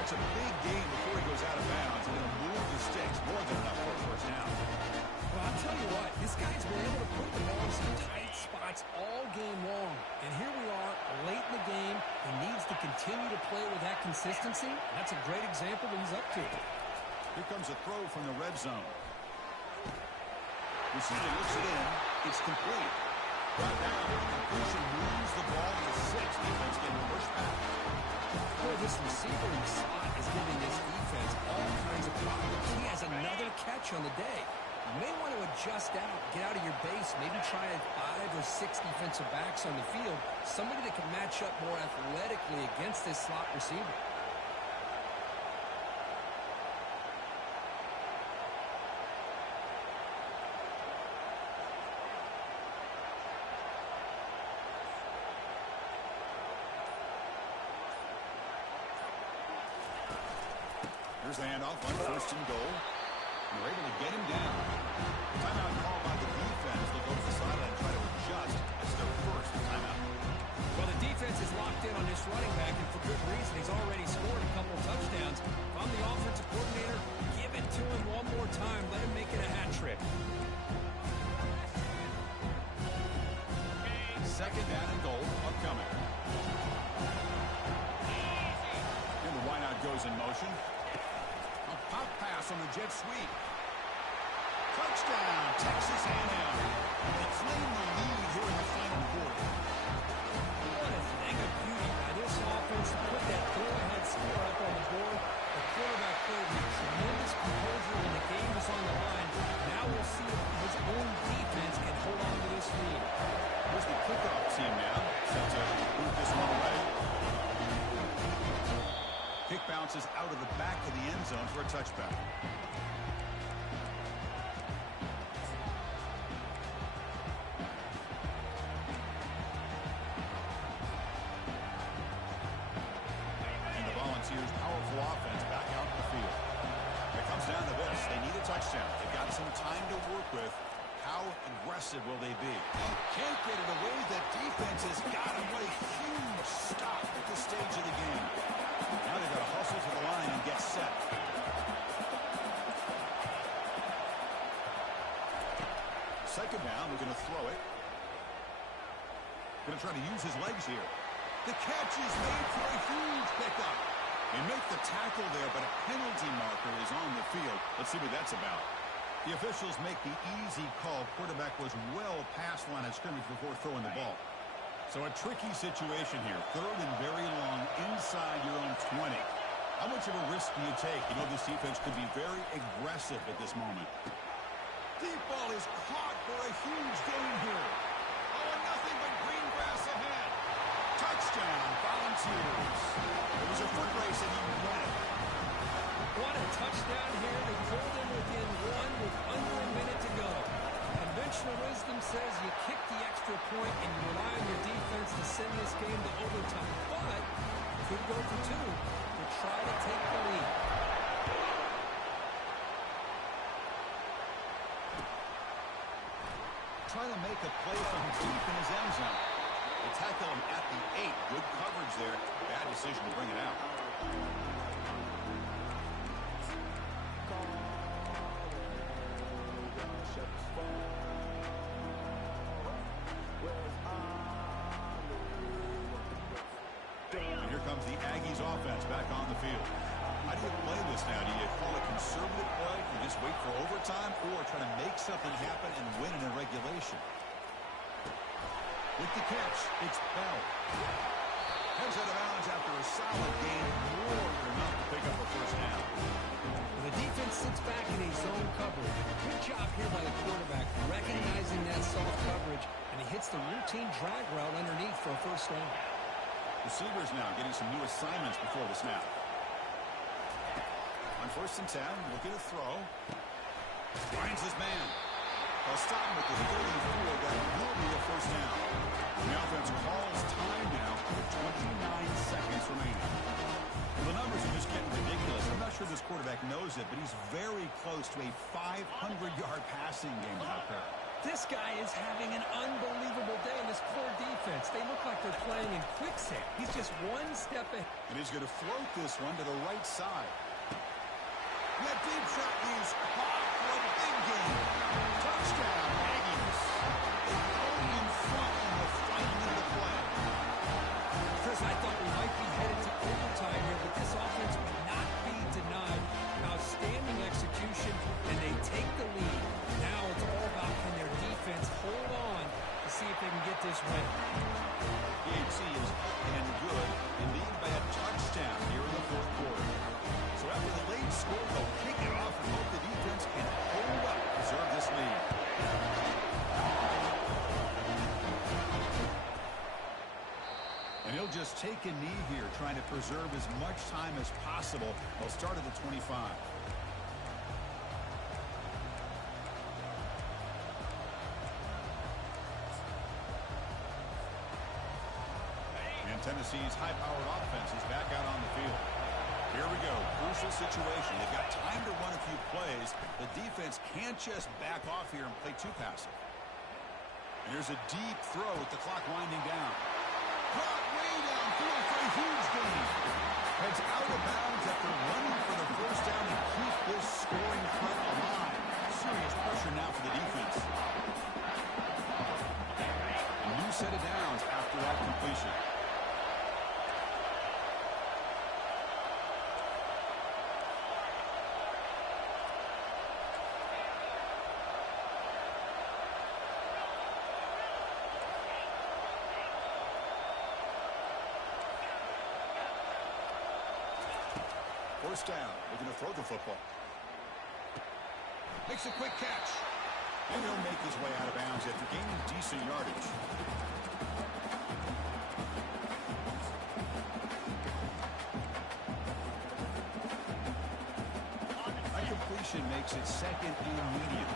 It's a big gain before he goes out of bounds. He's going to move the sticks. More than enough for a 1st down. Well, I'll tell you what, this guy's been able to put the ball in some tight spots all game long. And here we are, late in the game. He needs to continue to play with that consistency. That's a great example that he's up to. Here comes a throw from the red zone. Receiver looks it in. It's complete. Brought down. Completion moves the ball to 6. Defense getting pushed back. Boy, this receiver in slot is giving this defense all kinds of problems. He has another catch on the day. You may want to adjust out, get out of your base, maybe try 5 or 6 defensive backs on the field, somebody that can match up more athletically against this slot receiver. Here's the handoff on 1st and goal. They're able to get him down. Timeout call by the defense. They'll go to the sideline and try to adjust. It's their 1st timeout. Well, the defense is locked in on this running back, and for good reason. He's already scored a couple of touchdowns. If I'm the offensive coordinator, give it to him one more time. Let him make it a hat trick. 2nd down and goal upcoming. And the wideout goes in motion. A pop pass on the jet sweep. Touchdown, Texas A&M. They claim the lead here in the final quarter. What a thing of beauty by this offense to put that go-ahead score up on the board. The quarterback played with tremendous composure when the game was on the line. Now we'll see if his own defense can hold on to this lead. Here's the kickoff team now. Set to move this one away. Kick bounces out of the back of the end zone for a touchback. And the Volunteers' powerful offense back out in the field. It comes down to this. They need a touchdown. They've got some time to work with. How aggressive will they be? Can't get it away. The defense has got him. What a huge stop at this stage of the game. Now they've got to hustle to the line and get set. Second down, we're going to throw it. Going to try to use his legs here. The catch is made for a huge pickup. They make the tackle there, but a penalty marker is on the field. Let's see what that's about. The officials make the easy call. Quarterback was well past line of scrimmage before throwing the ball. So a tricky situation here. Third and very long inside your own 20. How much of a risk do you take? You know this defense could be very aggressive at this moment. Deep ball is caught for a huge gain here. Oh, and nothing but green grass ahead. Touchdown, Volunteers. It was a foot race and he won it. What a touchdown here. They pulled him within one with under a minute to go. Conventional wisdom says you kick the extra point and you rely on your defense to send this game to overtime. But could go for two to try to take the lead. Trying to make a play from deep in his end zone. They tackle him at the 8. Good coverage there. Bad decision to bring it out. And here comes the Aggies offense back on the field. How do you play this now? Do you call a conservative play and just wait for overtime, or try to make something happen and win it in regulation? With the catch, it's Bell. Heads out of bounds after a solid gain, more than enough to pick up a first down. The defense sits back in a zone coverage. Good job here by the quarterback, recognizing that soft coverage, and he hits the routine drag route underneath for a first down. Receivers now getting some new assignments before the snap. On 1st and 10, looking to throw. Finds his man. They'll stop him with the 34. That will be a first down. The offense calls time now with 29 seconds remaining. Well, the numbers are just getting ridiculous. I'm not sure this quarterback knows it, but he's very close to a 500-yard passing game out there. This guy is having an unbelievable day in this poor defense. They look like they're playing in quicksand. He's just one step ahead. And he's going to float this one to the right side. That deep shot is caught for a big gain. Touchdown, Aggies. They pulled in front and were fighting into the play. Chris, I thought we might be headed to overtime here, but this offense would not be denied. Outstanding execution, and they take the lead. Now it's all about can their defense hold on to see if they can get this win. PHC is up and good and lead by a touchdown here in the 4th quarter. So after the late score, they'll kick it off and hope the defense can hold up to preserve this lead. And he'll just take a knee here, trying to preserve as much time as possible. They'll start at the 25. And Tennessee's high-powered offense is back out on the field. Here we go. Crucial situation. They've got time to run a few plays. The defense can't just back off here and play too passive. And here's a deep throw with the clock winding down. Caught way downfield for a huge gain. Heads out of bounds after running for the first down and keep this scoring front alive. Serious pressure now for the defense. A new set of downs after that completion. First down. They're going to throw the football. Makes a quick catch. And he'll make his way out of bounds after gaining decent yardage. That completion makes it 2nd and medium.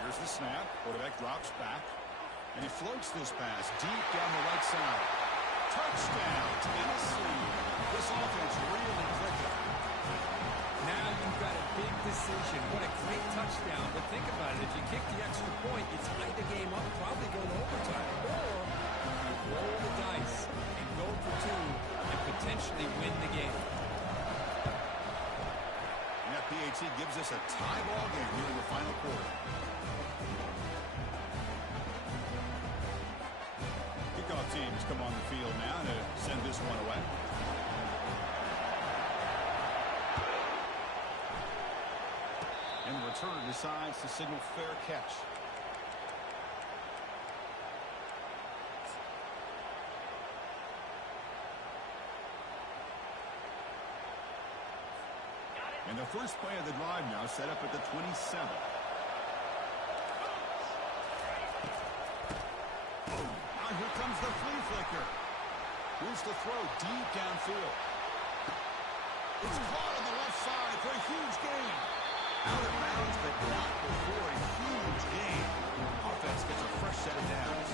Here's the snap. Quarterback drops back. And he floats this pass deep down the right side. Touchdown, Tennessee. This offense really clicking. Now you've got a big decision. What a great touchdown. But think about it. If you kick the extra point, you tie the game up, probably go to overtime. Or you roll the dice and go for two and potentially win the game. And that PAT gives us a tie ball game here in the final quarter. Kickoff teams come on the field now to send this one away. And the returner decides to signal fair catch. And the first play of the drive now set up at the 27. Now here comes the flea flicker. Here's the throw deep downfield. It's caught on the left side for a huge gain. Out of bounds, but not before a huge gain. Offense gets a fresh set of downs.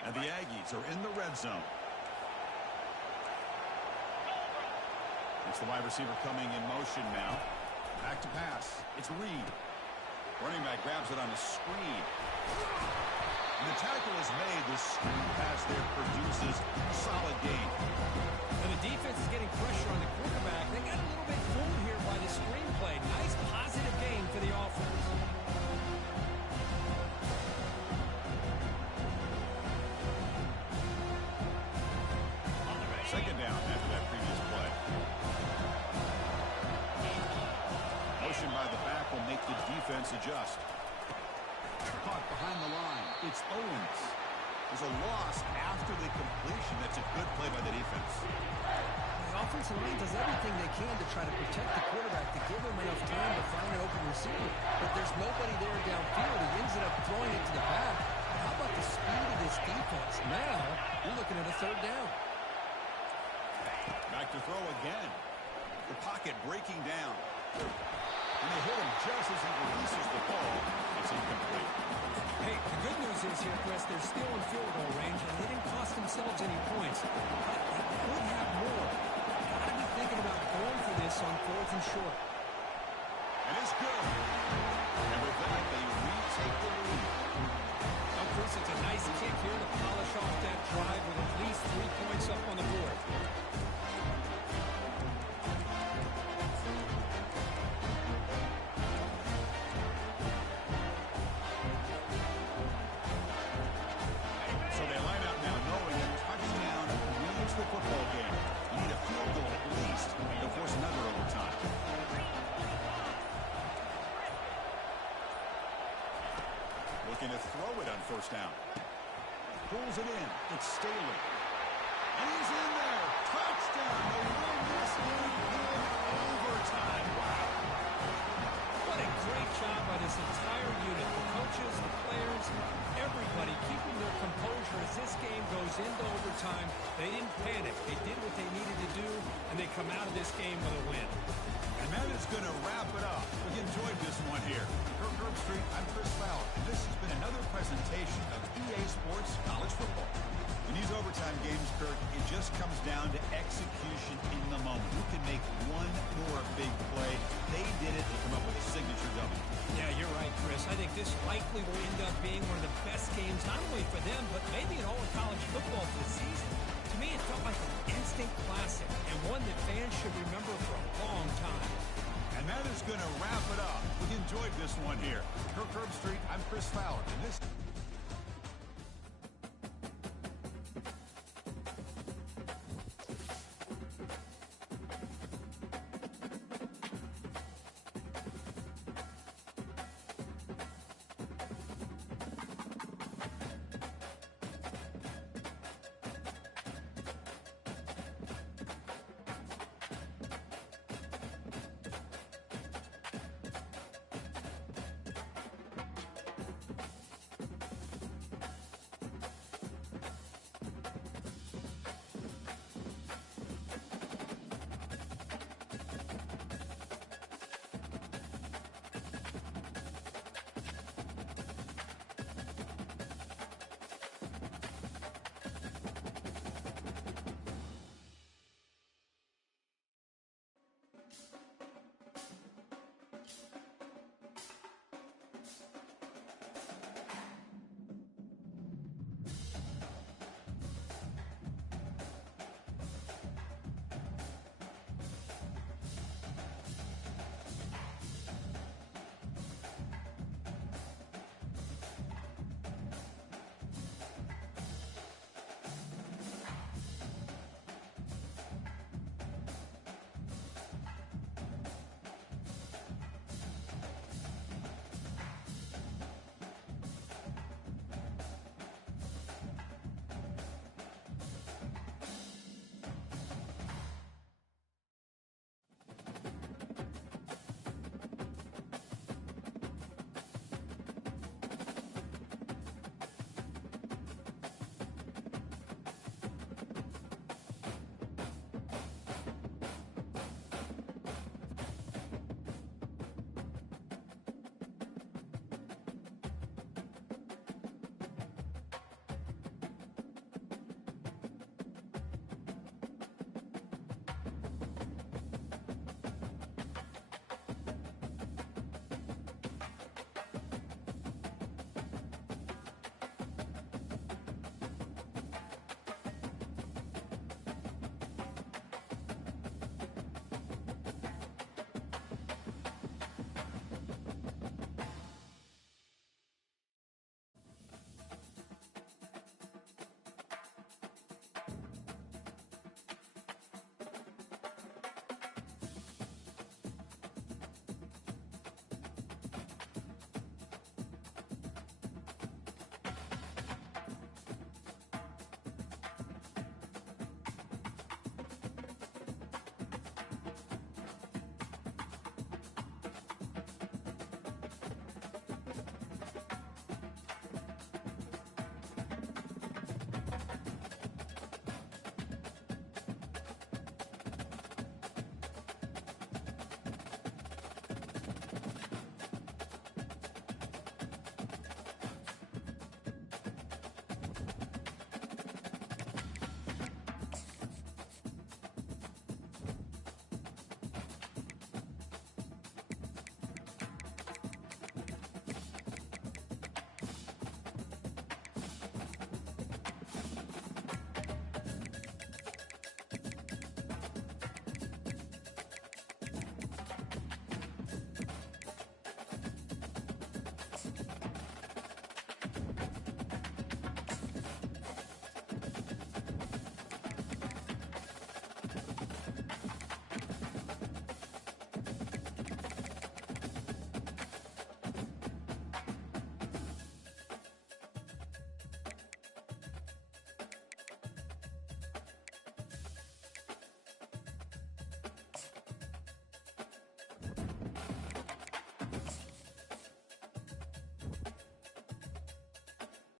And the Aggies are in the red zone. It's the wide receiver coming in motion now. Back to pass. It's Reed. Running back grabs it on a screen. And the tackle is made. The screen pass there produces a solid gain. And the defense is getting pressure on the quarterback. They got a little bit fooled here by the screen play. Nice positive gain for the offense. Second down after that previous play. Motion by the back will make the defense adjust. Caught behind the line. It's Owens. There's a loss after the completion. That's a good play by the defense. The offensive line does everything they can to try to protect the quarterback, to give him enough time to find an open receiver. But there's nobody there downfield. He ends up throwing it to the back. How about the speed of this defense? Now, you're looking at a third down. Back to throw again. The pocket breaking down. And they hit him just as he releases the ball. It's incomplete. Hey, the good news is here, Chris, they're still in field goal range, and they didn't cost themselves any points. But they could have more. Got to be thinking about going for this on 4th and short. And it's good. And with that, they retake the lead. Now, Chris, it's a nice kick here to polish off that drive with at least 3 points up on the board. Football game. You need a field goal at least to force another overtime. looking to throw it on first down. Pulls it in. It's Staley. And he's in there. Touchdown. They win this game in overtime. Wow. What a great job by this entire unit. The coaches, the players, everybody keeping their composure as this game goes into overtime. They didn't panic. They did what they needed to do, and they come out of this game with a win. And that is going to wrap it up. We enjoyed this one here. For Herb Street, I'm Chris Fowler, and this has been another presentation of EA Sports College Football. In these overtime games, Kirk, it just comes down to execution in the moment. Who can make one more big play? They did it to come up with a signature W. Yeah, you're right, Chris. I think this likely will end up being one of the best games, not only for them, but maybe in all of college football this season. To me, it felt like an instant classic, and one that fans should remember for a long time. And that is going to wrap it up. We enjoyed this one here. Kirk Herbstreit, I'm Chris Fowler, and this